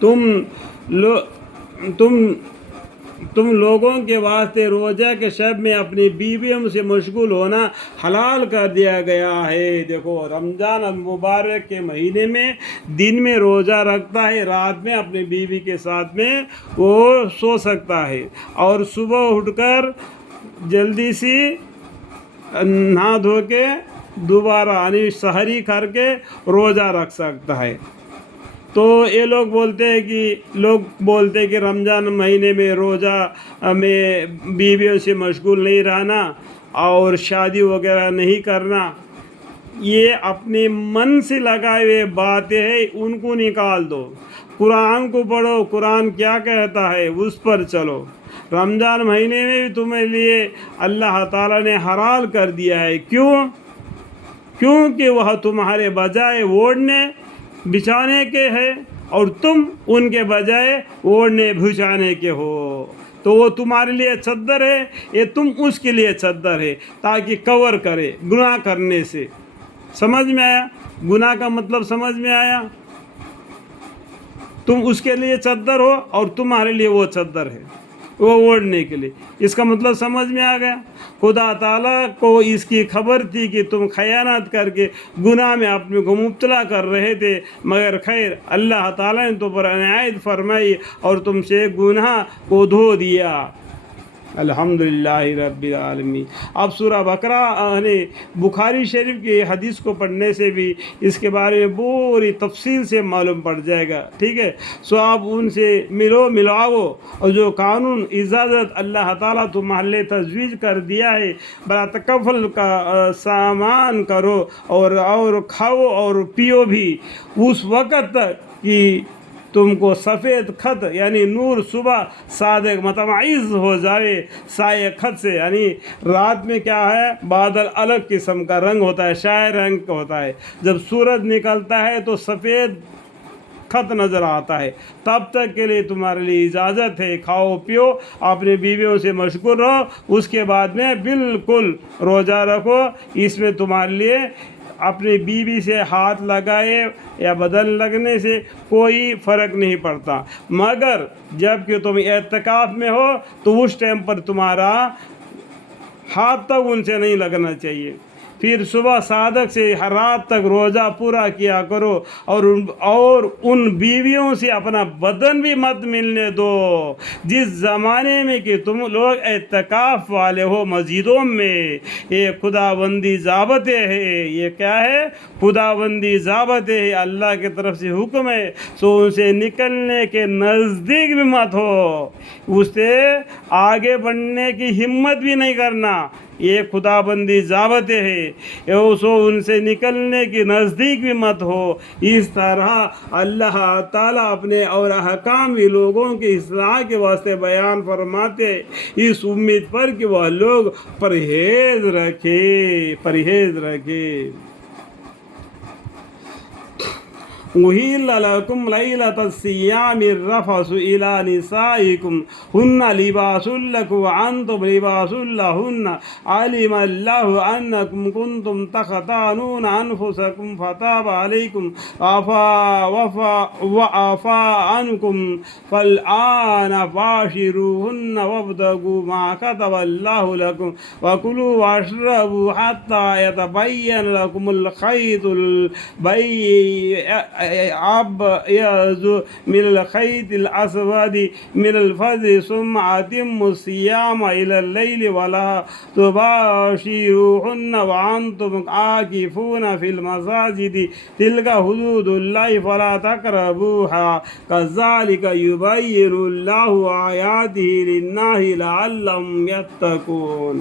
تم لو تم لوگوں کے واسطے روزہ کے شب میں اپنی بیویوں سے مشغول ہونا حلال کر دیا گیا ہے۔ دیکھو رمضان المبارک کے مہینے میں دن میں روزہ رکھتا ہے، رات میں اپنی بیوی کے ساتھ میں وہ سو سکتا ہے، اور صبح اٹھ کر جلدی سے نہا دھو کے دوبارہ یعنی سحری کر کے روزہ رکھ سکتا ہے۔ تو یہ لوگ بولتے ہیں کہ رمضان مہینے میں روزہ میں بیویوں سے مشغول نہیں رہنا اور شادی وغیرہ نہیں کرنا، یہ اپنے من سے لگائے ہوئے باتیں ہیں، ان کو نکال دو۔ قرآن کو پڑھو، قرآن کیا کہتا ہے اس پر چلو۔ رمضان مہینے میں بھی تمہیں لیے اللہ تعالیٰ نے حلال کر دیا ہے۔ کیونکہ وہ تمہارے بجائے اوڑھنے بچھانے کے ہے، اور تم ان کے بجائے اوڑھنے بچھانے کے ہو۔ تو وہ تمہارے لیے چادر ہے، یہ تم اس کے لیے چادر ہے، تاکہ کور کرے گناہ کرنے سے۔ سمجھ میں آیا؟ گناہ کا مطلب سمجھ میں آیا؟ تم اس کے لیے چادر ہو اور تمہارے لیے وہ چادر ہے، وہ اوڑھنے کے لیے۔ اس کا مطلب سمجھ میں آ گیا؟ خدا تعالیٰ کو اس کی خبر تھی کہ تم خیانت کر کے گناہ میں اپنے کو مبتلا کر رہے تھے، مگر خیر اللہ تعالیٰ نے تو پر عنایت فرمائی اور تم سے گناہ کو دھو دیا۔ الحمدللہ رب العالمین۔ اب سورہ بقرہ بخاری شریف کی حدیث کو پڑھنے سے بھی اس کے بارے میں پوری تفصیل سے معلوم پڑ جائے گا، ٹھیک ہے؟ سو آپ ان سے ملاؤ، اور جو قانون اجازت اللہ تعالیٰ تمہارے لیے تجویز کر دیا ہے، بلا تکفل کا سامان کرو اور کھاؤ اور پیو بھی اس وقت تک کہ تم کو سفید خط یعنی نور صبح صادق متمائز ہو جائے سائے خط سے۔ یعنی رات میں کیا ہے، بادل الگ قسم کا رنگ ہوتا ہے، شائع رنگ کا ہوتا ہے، جب سورج نکلتا ہے تو سفید خط نظر آتا ہے، تب تک کے لیے تمہارے لیے اجازت ہے، کھاؤ پیو، اپنے بیویوں سے مشغول رہو، اس کے بعد میں بالکل روزہ رکھو۔ اس میں تمہارے لیے اپنی بیوی سے ہاتھ لگائے یا بدن لگنے سے کوئی فرق نہیں پڑتا، مگر جب کہ تم اعتکاف میں ہو تو اس ٹائم پر تمہارا ہاتھ تک ان سے نہیں لگنا چاہیے۔ پھر صبح صادق سے رات تک روزہ پورا کیا کرو، اور ان بیویوں سے اپنا بدن بھی مت ملنے دو جس زمانے میں کہ تم لوگ اعتکاف والے ہو مسجدوں میں۔ یہ خداوندی ضابطے ہے، یہ کیا ہے؟ خداوندی ضابطے ہے، اللہ کی طرف سے حکم ہے، سو ان سے نکلنے کے نزدیک بھی مت ہو، اس سے آگے بڑھنے کی ہمت بھی نہیں کرنا، یہ خداوندی ضابطے ہے، سو ان سے نکلنے کی نزدیک بھی مت ہو۔ اس طرح اللہ تعالیٰ اپنے اور احکام بھی لوگوں کی اصلاح کے واسطے بیان فرماتے، اس امید پر کہ وہ لوگ پرہیز رکھے۔ أُحِلَّ لَكُمْ لَيْلَةَ الصِّيَامِ الرَّفَثُ إِلَىٰ نِسَائِكُمْ هُنَّ لِبَاسٌ لَكُمْ وَأَنتُمْ لِبَاسٌ لَهُنَّ عَلِمَ اللَّهُ أَنَّكُمْ كُنتُمْ تَخْتَانُونَ أَنفُسَكُمْ فَتَابَ عَلَيْكُمْ وَعَفَا عَنكُمْ فَالْآنَ بَاشِرُوهُنَّ وَابْتَغُوا مَا كَتَبَ اللَّهُ لَكُمْ وَكُلُوا وَاشْرَبُوا حَتَّىٰ يَتَبَيَّنَ لَكُمُ الْخَيْطُ الأبيض من الخيط الأسود من الفجر ثم أتموا الصيام إلى الليل ولا تباشروهن وأنتم عاكفون في المساجد تلك حدود الله فلا تقربوها كذلك يبين الله آياته للناس لعلهم يتقون۔